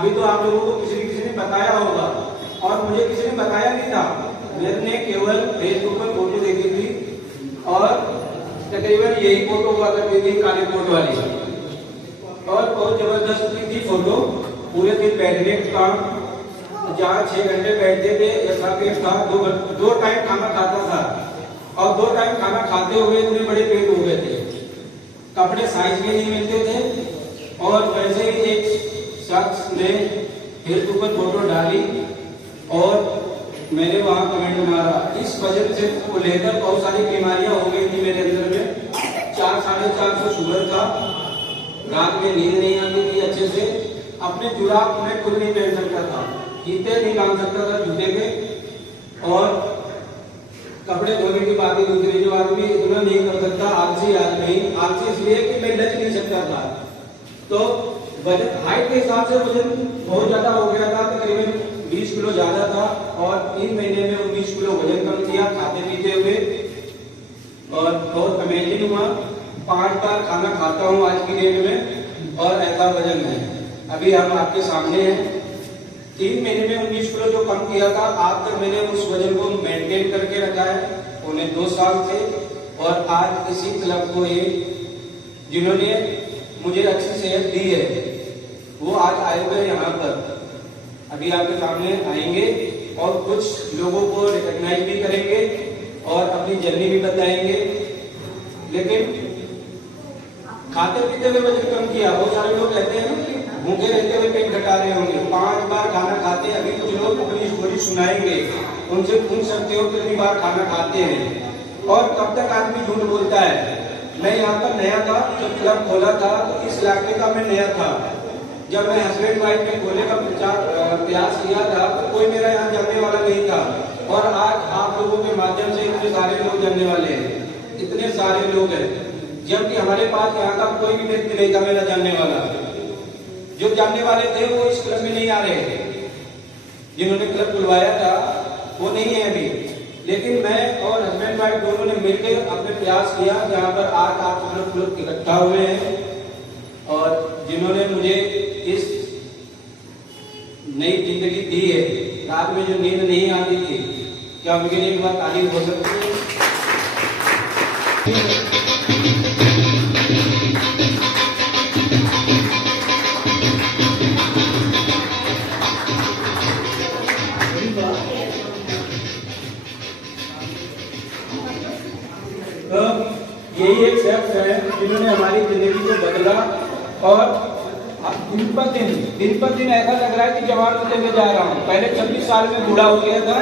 अभी तो आप लोगों को किसी ने बताया होगा और मुझे किसी ने बताया नहीं था। मैंने केवल फेसबुक पर फोटो देखी थी और तकरीबन यही फोटो हुआ करती थी काली कोट वाली, और बहुत जबरदस्त थी फोटो। पूरे दिन बैठने का, जहाँ 6 घंटे बैठते थे, ऐसा पेट था, 2 टाइम खाना खाता था और 2 टाइम खाना खाते हुए इतने बड़े पेट हो गए थे। कपड़े साइज में नहीं मिलते थे और वैसे ही एक शख्स ने फेसबुक पर फोटो डाली और मैंने वहां कमेंट मारा। इस वजह से को लेकर बहुत सारी बीमारियां हो गई थी मेरे अंदर में। 4-450 शुगर था, रात में नींद नहीं आती थी अच्छे से, अपने जुराब में खुद नहीं पहन सकता था, जूते नहीं बांध सकता था जूते के, और कपड़े धोने की बात ही दूसरी, जो आदमी इतना नहीं कर सकता, आलसी आदमी, आलसी इसलिए कि मैं लच नहीं सकता था। तो वजन हाइट के हिसाब से वजन बहुत ज्यादा हो गया था, तकरीबन 20 किलो ज्यादा था और 3 महीने में 19 किलो वजन कम किया खाते पीते हुए, और बहुत अमेजिंग हुआ। 5 बार खाना खाता हूँ आज की डेट में और ऐसा वजन है। अभी हम आपके सामने हैं। 3 महीने में 19 किलो जो कम किया था, आज तक मैंने उस वजन को मेंटेन करके रखा है, उन्हें 2 साल थे। और आज इसी क्लब को ये जिन्होंने मुझे अच्छी सेहत दी है, वो आज आए हुए यहाँ पर, अभी आपके सामने आएंगे और कुछ लोगों को रिकॉग्नाइज भी करेंगे और अपनी जर्नी भी बताएंगे। लेकिन खाते पीते हुए वजन कम किया। बहुत सारे लोग कहते हैं ना कि भूखे रहते हुए पेट घटा रहे होंगे। 5 बार खाना खाते, अभी कुछ लोग अपनी स्टोरी सुनाएंगे, उनसे पूछ सकते हो कितनी बार खाना खाते हैं और कब तक आदमी झूठ बोलता है। मैं यहाँ पर नया था, जब क्लब खोला था तो इस इलाके का मैं नया था। जब मैं हस्बैंड वाइफ में खोले का प्रयास किया था तो कोई मेरा यहाँ जानने वाला नहीं था, और आज आप लोगों के माध्यम से इतने सारे लोग जानने वाले हैं, इतने सारे लोग हैं, जबकि हमारे पास यहाँ का कोई भी व्यक्ति नहीं था मेरा जानने वाला। जो जानने वाले थे वो इस क्लब में नहीं आ रहे थे, जिन्होंने क्लब खुलवाया था वो नहीं है अभी। लेकिन मैं और हस्बैंड वाइफ दोनों ने मिलकर अपने प्रयास किया, जहाँ पर आज आप लोग इकट्ठा हुए हैं और जिन्होंने मुझे इस नई जिंदगी दी है। रात में जो नींद नहीं आती थी, क्या उनके लिए एक बार तारीफ हो सकती है? तो यही एक शख्स है जिन्होंने हमारी जिंदगी को बदला, और दिन पर दिन ऐसा लग रहा है कि जवान होते हुए जा रहा हूँ। पहले 26 साल में बूढ़ा हो गया था,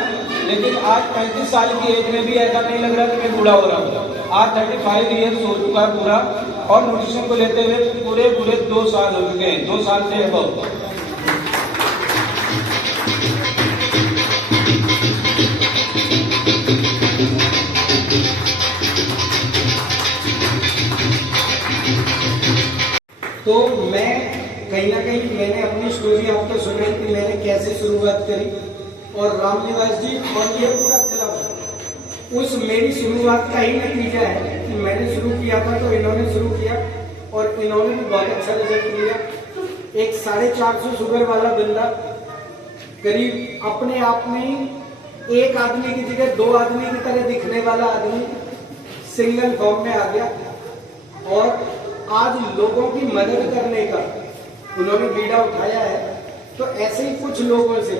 लेकिन आज 35 साल की एज में भी ऐसा नहीं लग रहा कि मैं बूढ़ा हो रहा हूँ। आज 35 ईयर्स हो चुका है पूरा, और न्यूट्रिशन को लेते हुए पूरे 2 साल हो चुके हैं, 2 साल से अब। तो मैं कहीं ना कहीं मैंने अपनी स्टोरी आपको सुनाई कि मैंने कैसे शुरुआत करी, और रामनिवास जी और ये पूरा क्लब उस मेरी शुरुआत का ही नतीजा है कि मैंने शुरू किया था तो इन्होंने शुरू किया और इन्होंने भी बहुत अच्छा रिजल्ट लिया। एक 450 शुगर वाला बंदा करीब अपने आप में ही एक आदमी की जगह 2 आदमी की तरह दिखने वाला आदमी सिंगल फॉर्म में आ गया, और आज लोगों की मदद करने का उन्होंने बीड़ा उठाया है। तो ऐसे ही कुछ लोगों से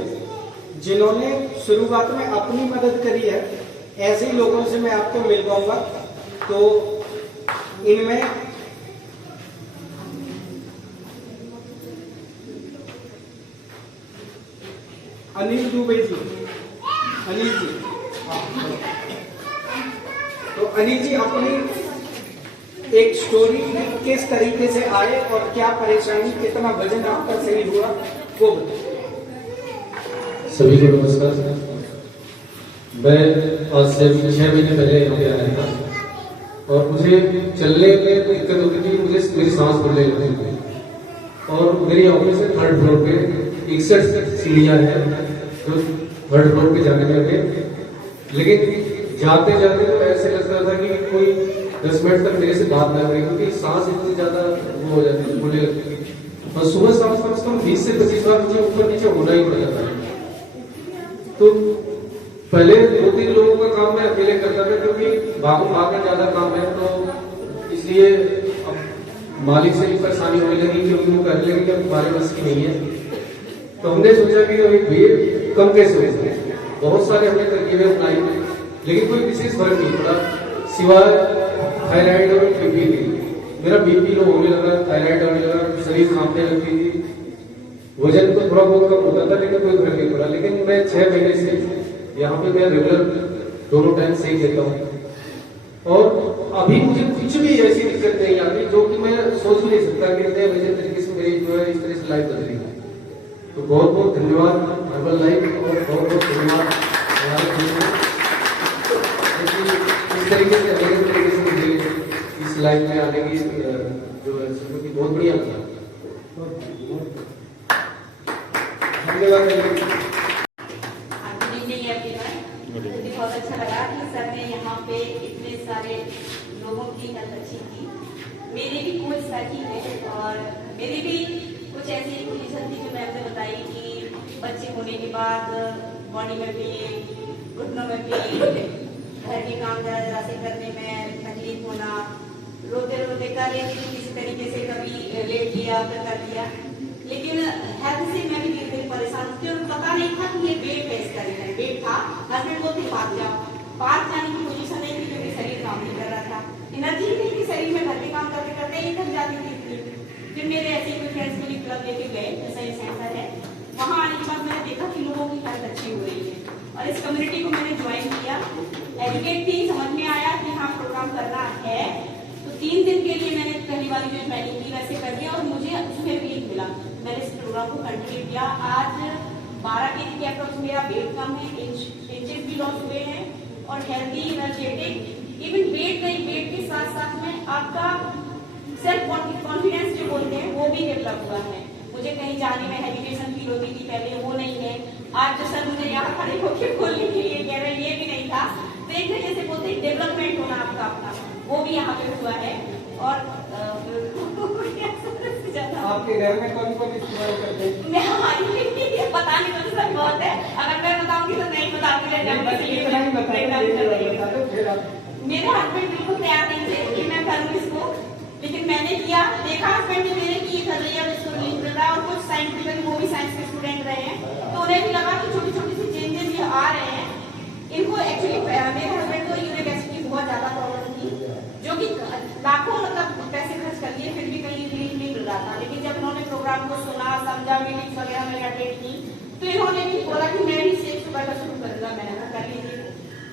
जिन्होंने शुरुआत में अपनी मदद करी है, ऐसे ही लोगों से मैं आपको मिल पाऊंगा। तो इनमें अनिल दुबे जी, अनिल जी, तो अनिल जी अपनी एक स्टोरी किस तरीके से आए और क्या परेशानी, कितना वजन आपका सही हुआ, वो बताइए। सभी को नमस्कार। मैं आज से 6 महीने पहले यहाँ पे आया था और मुझे चलने में दिक्कत होती थी, मुझे मेरी सांस फूलने लगती थी, और मेरी ऑफिस है 3rd फ्लोर पे, 61 सीढ़ियाँ हैं जो 3rd फ्लोर पे जाने में हमें, लेकिन जाते जाते तो ऐसे लगता था कि कोई 10 मिनट तक मेरे से बात ना करें, क्योंकि सांस इतनी ज्यादा वो हो जाती है, फूलने लगती थी। और सुबह शाम कम से कम 20 से 25 बार मुझे ऊपर नीचे होना ही पड़ जाता है। तो पहले 2-3 लोगों का काम मैं अकेले करता था, क्योंकि भाग में ज्यादा काम है, तो इसलिए अब मालिक से भी परेशानी होने लगी, क्योंकि वो कहने लगे कि अब तुम्हारे बस की नहीं है। तो हमने सोचा कि वेट कम कैसे हो सकता है। बहुत सारे हमने तरकीबें अपनाई, लेकिन कोई विशेष फर्क नहीं पड़ा, सिवाय थायराइड और बीपी की। मेरा बीपी लो होने लगा, थायराइड होने लगा, शरीर कांपने लगती थी, वजन तो थोड़ा बहुत कम होता था, लेकिन कोई फर्क नहीं पड़ा। लेकिन मैं 6 महीने से यहाँ पे मैं रेगुलर दोनों टाइम सेक लेता हूँ, और अभी मुझे कुछ भी ऐसी दिक्कत नहीं आती जो कि मैं सोच भी नहीं सकता कि इतने वजह तरीके से मेरी जो है इस तरह से लाइफ बदली है। तो बहुत बहुत धन्यवाद हर्बल लाइफ, और बहुत बहुत धन्यवाद हमारे इस तरीके से अनेक तरीके से मुझे इस लाइफ में आने की जो है की बहुत बढ़िया लगा। धन्यवाद। मुझे बहुत अच्छा लगा कि सर ने यहाँ पे इतने सारे लोगों की हेल्प अच्छी की। मेरी भी कोच साथी है, और मेरी भी कुछ ऐसी कंडीशन थी जो मैंने बताई कि बच्चे होने के बाद बॉडी में पेन, घुटनों में पेन, घर के काम जरा से करने में तकलीफ होना, रोते रोते कर लेती थी किसी तरीके से, कभी लेट लिया फिर कर लिया, लेकिन हेल्थ से मैं भी धीरे धीरे परेशान थी, और पता नहीं था कि ये वेट है, इसका रीजन वेट था। हस्बैंड बोलते भाग जाओ, पार्क जाने की पोजीशन नहीं थी क्योंकि शरीर काम नहीं कर रहा था, एनर्जी नहीं थी शरीर में, घर के काम करते करते ही थक जाती थी। फिर मेरे ऐसे कोई फ्रेंड्स मुझे क्लब लेके गए, जैसा ये सेंटर है, वहाँ आने के बाद मैंने देखा कि लोगों की हेल्थ अच्छी हो रही है, और इस कम्युनिटी को मैंने ज्वाइन किया। एजुकेट थी, समझ में आया कि हाँ प्रोग्राम करना है, तो 3 दिन के लिए मैंने पहली बार जो ज्वाइनिंग की वैसे कर दिया, और मुझे उसमें रिलीफ मिला। मैंने इस प्रोग्राम को कंटिन्यू किया। आज 12 kg के अप्रोक्स मेरा वेट कम है, इंचेस भी लॉस हुए हैं, और हेल्दी एनर्जेटिक, इवन वेट नहीं, वेट के साथ साथ में आपका सेल्फ कॉन्फिडेंस जो बोलते हैं वो भी डेवलप हुआ है। मुझे कहीं जाने में हेजिटेशन फील होती थी पहले, वो नहीं है। आज जो सर मुझे यहाँ खड़े होकर बोलने के लिए कह रहे हैं, ये भी नहीं था। तो एक तरीके से बोलते हैं डेवलपमेंट होना आपका अपना, वो भी यहाँ पे हुआ है। और आपके घर में कौन कौन इस्तेमाल करते हैं? पता नहीं, मुझे सर बहुत है, अगर मैं बताऊंगी तो नहीं बताऊंगी। मेरे हस्बैंड बिल्कुल तैयार नहीं थे कि मैं करूँ इसको, लेकिन मैंने किया, देखा हस्बैंड ने मेरे की कर रही है, इसको रिलीज मिल रहा है, और कुछ साइंटिफिक वो भी साइंस के स्टूडेंट रहे हैं, तो उन्हें भी लगा कि छोटी छोटी सी चेंजेस ये आ रहे हैं। इनको एक्चुअली मेरे हस्बैंड को यूरिक एसिड की बहुत ज्यादा प्रॉब्लम थी, जो कि लाखों मतलब पैसे खर्च कर लिए, फिर भी कहीं रिलीफ नहीं मिल रहा था। लेकिन जब उन्होंने प्रोग्राम को सुना, समझा, मीटिंग्स वगैरह मैंने अटेंड की, तो इन्होंने भी बोला कि मैं भी सेक सुबह का शुरू करूंगा। मैंने कहा कर लीजिए।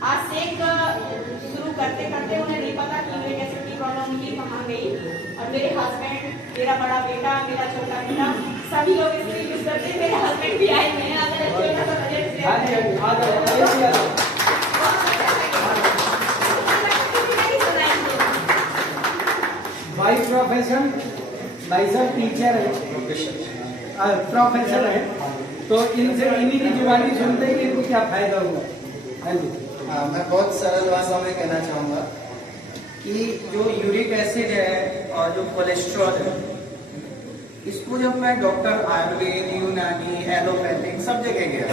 आज सेक शुरू करते करते उन्हें नहीं पता कि यूरिक एसिड की प्रॉब्लम उनकी कहाँ गई, और मेरे हस्बैंड, मेरा बड़ा बेटा, मेरा छोटा बेटा, सभी लोग इसकी यूज करते हैं। मेरे हस्बैंड भी आए हैं, अगर छोटा सा बजट बाई प्रोफेशन, भाई साहब टीचर है, प्रोफेसर है, तो इनसे इन्हीं की जुबानी सुनते ही इनको क्या फायदा हुआ? हाँ जी। मैं बहुत सरल भाषा में कहना चाहूँगा कि जो यूरिक एसिड है और जो कोलेस्ट्रॉल है, इसको जब मैं डॉक्टर आयुर्वेद, यूनानी, एलोपैथिक सब जगह गया,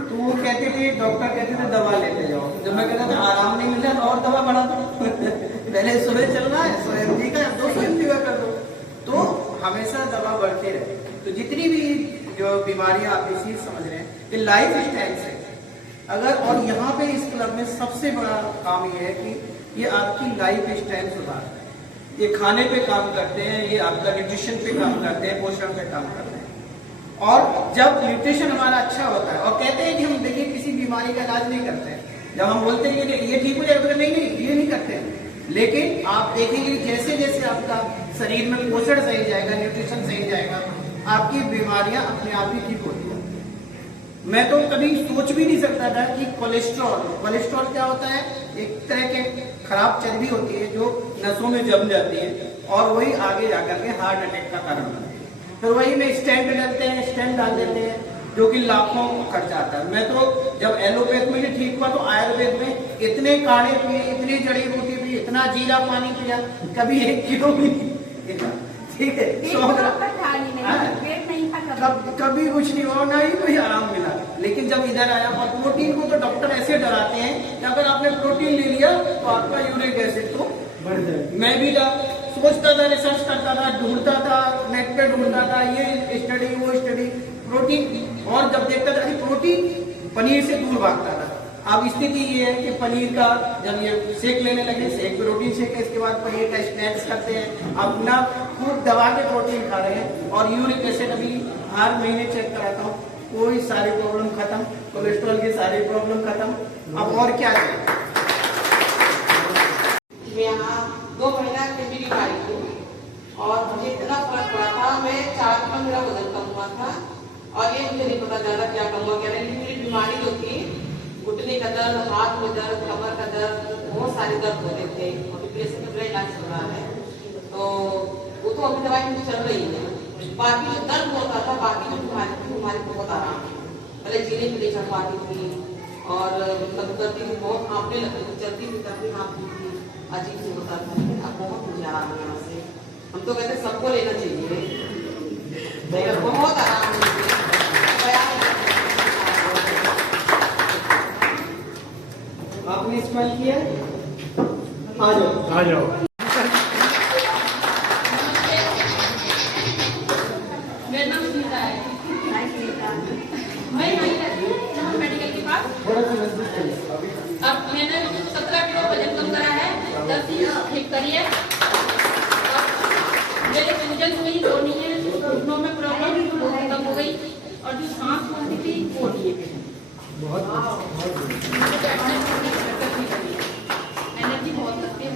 तो वो कहते थे, डॉक्टर कहते थे दवा लेते जाओ। जब मैं कहता था आराम नहीं मिल रहा तो और दवा बढ़ा दो पहले 100 चलना है, 100 mg का 200 mg का कर दो, तो हमेशा दवा बढ़ते रहे। तो जितनी भी जो बीमारियां आप इसी समझ रहे हैं, ये लाइफ स्टाइल से अगर, और यहाँ पे इस क्लब में सबसे बड़ा काम ये है कि ये आपकी लाइफ स्टाइल सुधारता है। ये खाने पे काम करते हैं, ये आपका न्यूट्रिशन पे काम करते हैं, पोषण पे काम करते हैं। और जब न्यूट्रिशन हमारा अच्छा होता है, और कहते हैं कि हम देखिए किसी बीमारी का इलाज नहीं करते हैं, जब हम बोलते हैं कि ये ठीक हो जाएगा, तो नहीं नहीं ये नहीं करते हैं। लेकिन आप देखेंगे जैसे जैसे आपका शरीर में पोषण सही जाएगा, न्यूट्रिशन सही जाएगा, आपकी बीमारियां अपने आप ही ठीक होती हैं। मैं तो कभी सोच भी नहीं सकता था कि कोलेस्ट्रॉल क्या होता है। एक तरह के खराब चर्बी होती है जो नसों में जम जाती है, और वही आगे जाकर के हार्ट अटैक का कारण बनती है। फिर वही में स्टेंट डालते हैं, स्टेंट डाल देते हैं, जो कि लाखों खर्चा आता है। मैं तो जब एलोपैथ में भी ठीक हुआ तो आयुर्वेद में इतने काढ़े पिए, इतनी जड़ी बूटी पिए, इतना जीरा पानी पिया, कभी 1 किलो भी नहीं। ठीक है, 100 ग्राम वेट नहीं था कभी कुछ नहीं हुआ, ना ही कोई आराम मिला। लेकिन जब इधर आया, और प्रोटीन को तो डॉक्टर ऐसे डराते हैं कि अगर आपने प्रोटीन ले लिया तो आपका यूरिक एसिड तो बढ़ जाए। मैं भी सोचता था, रिसर्च करता था, ढूंढता था, नेट पे ढूंढता था, ये स्टडी वो स्टडी, प्रोटीन, और जब देखता था कि प्रोटीन, पनीर से दूर भागता था। अब स्थिति ये है कि पनीर का जब ये शेक लेने लगे, शेक प्रोटीन शेक है, इसके बाद पनीर का स्नैक्स करते हैं, अब ना खूब दबा के प्रोटीन खा रहे हैं, और यूरिक एसिड अभी हर महीने चेक कराता हूँ, कोई सारी प्रॉब्लम खत्म, कोलेस्ट्रॉल की सारी प्रॉब्लम खत्म। अब और क्या चाहिए? मैं यहाँ 2 महीना के भी बीमारी थी और मुझे इतना फर्क पड़ा था, मैं 4 किलो मेरा वजन कम हुआ था, और ये मुझे नहीं पता ज्यादा क्या कम हुआ क्या नहीं। मेरी बीमारी जो थी, घुटने का दर्द, हाथ में दर्द, कमर का दर्द, बहुत सारे दर्द होते थे, और डिप्रेशन का बड़ा इलाज चल रहा है, तो वो तो अभी दवाई मुझे चल रही है। बाकी जो दर्द होता था, बाकी जो बीमारी थी, बीमारी बहुत आराम है। पहले जीने पे नहीं चढ़ पाती थी, और मतलब करती थी, बहुत कांपने लगती थी, चलती थी तब भी कांपती थी, अजीब से होता था। अब बहुत मुझे आराम है यहाँ से। हम तो कहते सबको लेना चाहिए, बहुत आराम है। आपने इस्तेमाल किया? आ जाओ। मेरा नाम सुनीता है। मैं यहीं रहती हूँ, जहाँ मेडिकल के पास। अब मैंने 17 किलो वजन कम करा है, 10 ठीक करी है। मेरे सूजन हुई वो नहीं है, घुटनों में प्रॉब्लम कम हो गई, और जो सांस फूलती थी वो नहीं है। एनर्जी बहुत लगती है।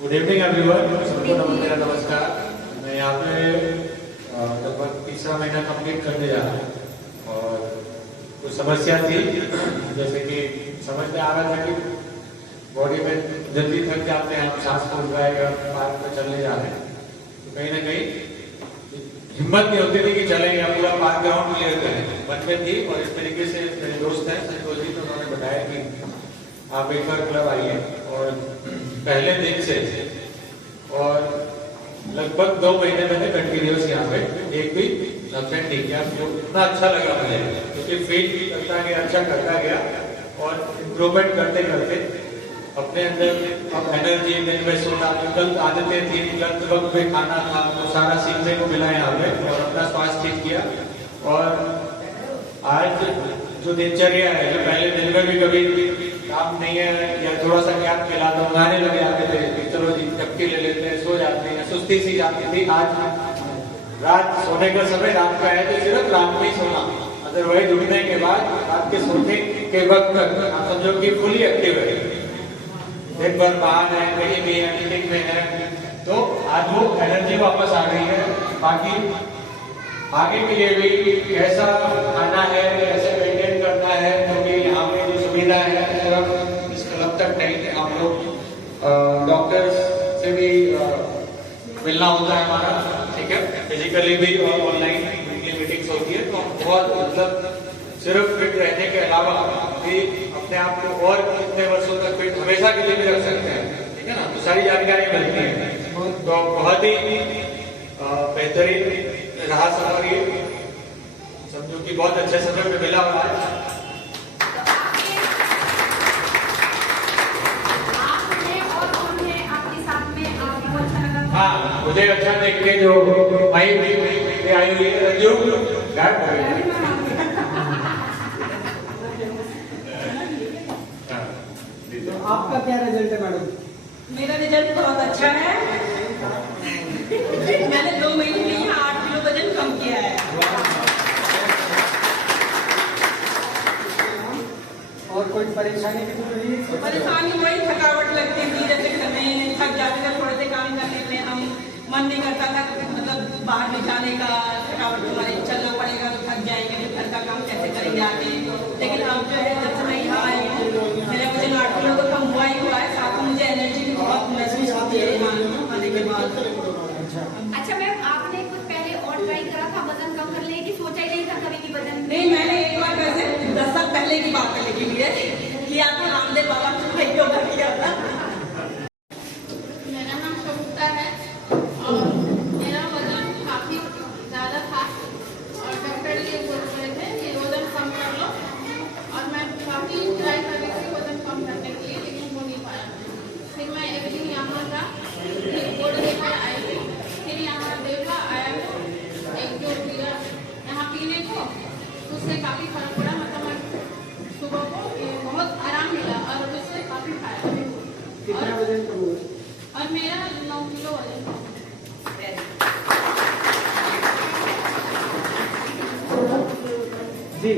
गुड इवनिंग एवरीवन, सबको मेरा नमस्कार। मैं यहाँ पे लगभग 3रा महीना कंप्लीट करने जा रहा हूँ, और कुछ समस्या थी, जैसे कि समझ में आ रहा था कि बॉडी में जल्दी थक जाते हैं, हम सांस फूल जाएगा, पार्क में चलने जा रहे हैं, तो कहीं ना कहीं हिम्मत नहीं होती थी कि चलेंगे, पूरा पार्क ग्राउंड क्लियर करें, मन में थी। और इस तरीके से मेरे दोस्त हैं संतोष जी, तो उन्होंने बताया कि आप एक बार क्लब आइए, और पहले दिन से और लगभग 2 महीने मैंने कंटिन्यूस यहाँ पे एक भी एब्सेंट नहीं किया। जो इतना अच्छा लगा मुझे, क्योंकि फील करता गया, अच्छा करता गया, और इम्प्रूवमेंट करते करते अपने अंदर अब एनर्जी, दिन में सोना, गलत आदतें थी, गलत वक्त में खाना था, वो सारा सीखने को मिला यहाँ पे, और अपना स्वास्थ्य ठीक किया। और आज जो दिनचर्या है, जो पहले दिन में भी कभी काम नहीं है या थोड़ा सा ज्ञान मिला तो गाने लगे जाते थे कि चलो जी चपकी ले लेते हैं, सो जाते हैं, सुस्ती सी जाती थी। आज रात सोने का समय रात का है, तो सिर्फ रात में ही सोना, अदरवाइज उठने के बाद रात के सोने के वक्त तक आप समझो कि फुली एक्टिव है, दिन भर बाहर है, कहीं भी है, मीटिंग में है, तो आज वो एनर्जी वापस आ गई है। बाकी आगे के लिए भी कैसा खाना है, कैसे मेंटेन करना है, क्योंकि यहाँ पे जो सुविधा है सिर्फ इस क्लब तक नहीं है, हम लोग डॉक्टर्स से भी मिलना होता है हमारा, ठीक है, फिजिकली भी, और ऑनलाइन वीकली मीटिंग्स होती है। तो हम बहुत मतलब सिर्फ फिट रहने के अलावा भी अपने आप को और कितने वर्षों तक फिट हमेशा के लिए भी रख सकते हैं, ठीक है ना, तो सारी जानकारी मिलती है। तो बहुत ही बेहतरीन रहा सफर, ये समझो कि बहुत अच्छे समय में मिला हुआ है। हाँ, मुझे अच्छा देख के जो भाई भी आई हुई है रंजू, आपका क्या रिजल्ट है मैडम? मेरा रिजल्ट बहुत अच्छा है। मैंने 2 महीने में यहाँ 8 किलो वजन कम किया है। और कोई परेशानी भी तो नहीं? परेशानी वही थकावट लगती थी, जैसे घर में थक जाते थे, थोड़े से काम करने में हम मन नहीं करता था, मतलब बाहर में जाने का, थकावट हमारे चलना पड़ेगा तो थक जाएंगे, घर का काम कैसे करेंगे आगे। लेकिन अब जो है जब से मैं यहाँ आई हूँ, मेरा वजन 8 किलो तो कम हुआ ही हुआ है, साथ में मुझे एनर्जी भी बहुत महसूस होती है यहाँ आने के बाद। अच्छा मैम, आपने कुछ पहले और ट्राई करा था वजन कम करने की? सोचा ही नहीं था कभी कि वजन नहीं, मैंने एक बार वैसे 10 साल पहले की बात है, लेकिन ये किया था, रामदेव बाबा से योगा किया था। जी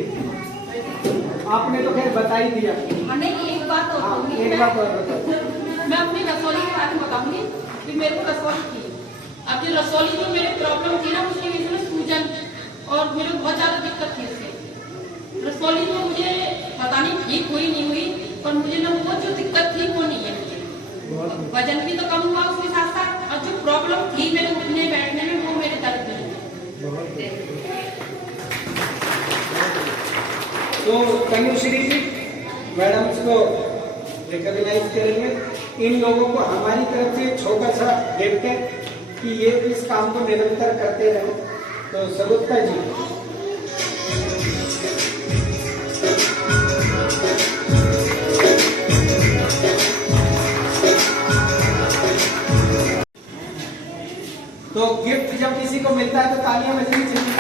आपने तो खैर बता ही दिया। नहीं, एक बात और हाँ, कहूंगी एक बात और बताओ। मैं अपनी रसौली के बारे में बताऊंगी कि मेरे को रसौली थी। अब जो रसौली में मेरे प्रॉब्लम थी ना, उसकी वजह से सूजन और मेरे को बहुत ज्यादा दिक्कत थी उससे। रसौली में मुझे पता नहीं ठीक हुई नहीं हुई, पर मुझे ना वो जो दिक्कत थी वो नहीं है मुझे। वजन भी तो कम हुआ उसके साथ साथ, और जो प्रॉब्लम थी मेरे उठने बैठने में वो मेरे दर्द नहीं है। तो तनुश्री जी मैडम को रिकॉग्नाइज करेंगे। इन लोगों को हमारी तरफ से छोटा सा गिफ्ट है कि ये इस काम को निरंतर करते रहे। तो सगुप्ता जी तो गिफ्ट जब किसी को मिलता है तो तालियां बजनी चाहिए।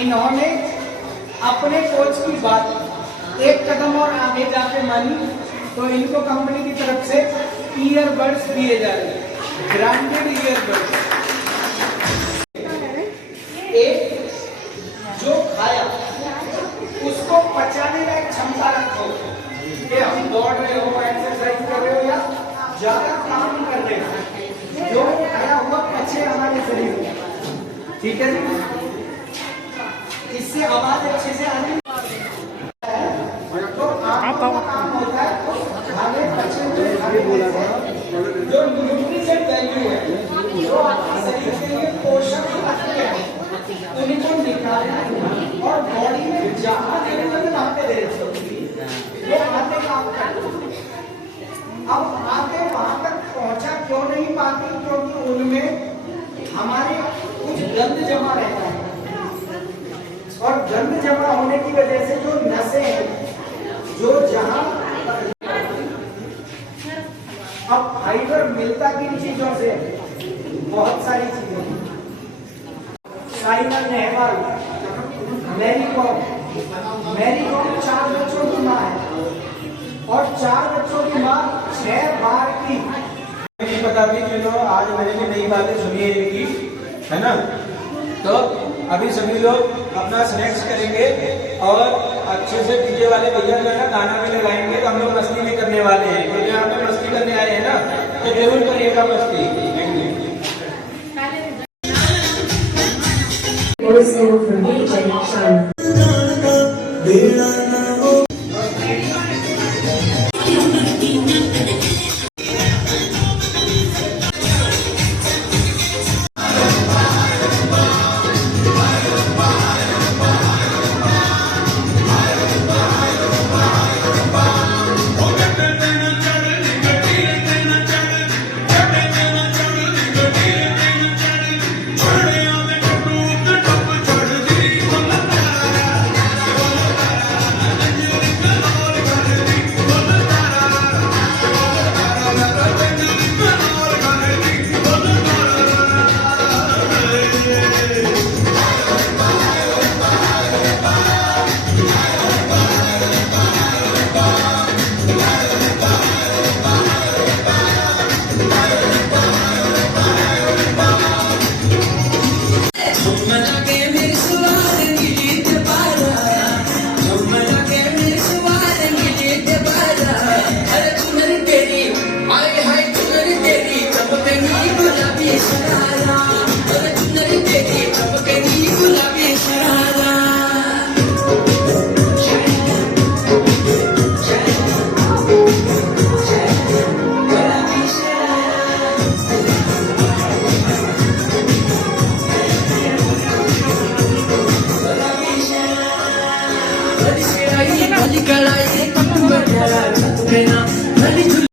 इन्होंने अपने कोच की बात एक कदम और आगे जाके मानी, तो इनको कंपनी की तरफ से ईयरबड्स दिए जा रहे हैं, ब्रांडेड ईयरबड्स। एक जो खाया उसको पचाने लायक क्षमता रखो कि हम दौड़ रहे हो, एक्सरसाइज कर रहे हो या ज्यादा काम कर रहे हो, जो खाया हुआ पचे हमारे शरीर में। ठीक है जी, इससे आवाज अच्छे से आने तो आपका काम होता है खाने बच्चे जो न्यूट्रिशन वैल्यू है, जो आपके शरीर के लिए पोषक तत्व है, उनको निकालना और बॉडी में जहाँ देने वाले वहाँ पे देना। ये आते काम करते, अब आते वहां तक पहुंचा क्यों नहीं पाती? क्योंकि उनमें हमारे कुछ गंद जमा रहता है, और गंद जमा होने की वजह से जो नसें हैं, जो जहां अब फाइबर मिलता किन चीजों से? बहुत सारी चीजें। साइना नेहवाल, मैरी कॉम 4 बच्चों की माँ है, और 4 बच्चों की माँ 6 बार की। नहीं पता भी चलो, आज मैंने भी नई बातें सुनी है इनकी, है ना। तो अभी सभी लोग अपना स्नैक्स करेंगे और अच्छे से डीजे वाले भैया जो है ना गाना भी लगाएंगे, तो हम लोग मस्ती भी करने वाले हैं। क्योंकि यहाँ पे मस्ती करने आए हैं ना, तो जरूर करिएगा मस्ती। Kali kalai, kamu berjalan, satu kena, kali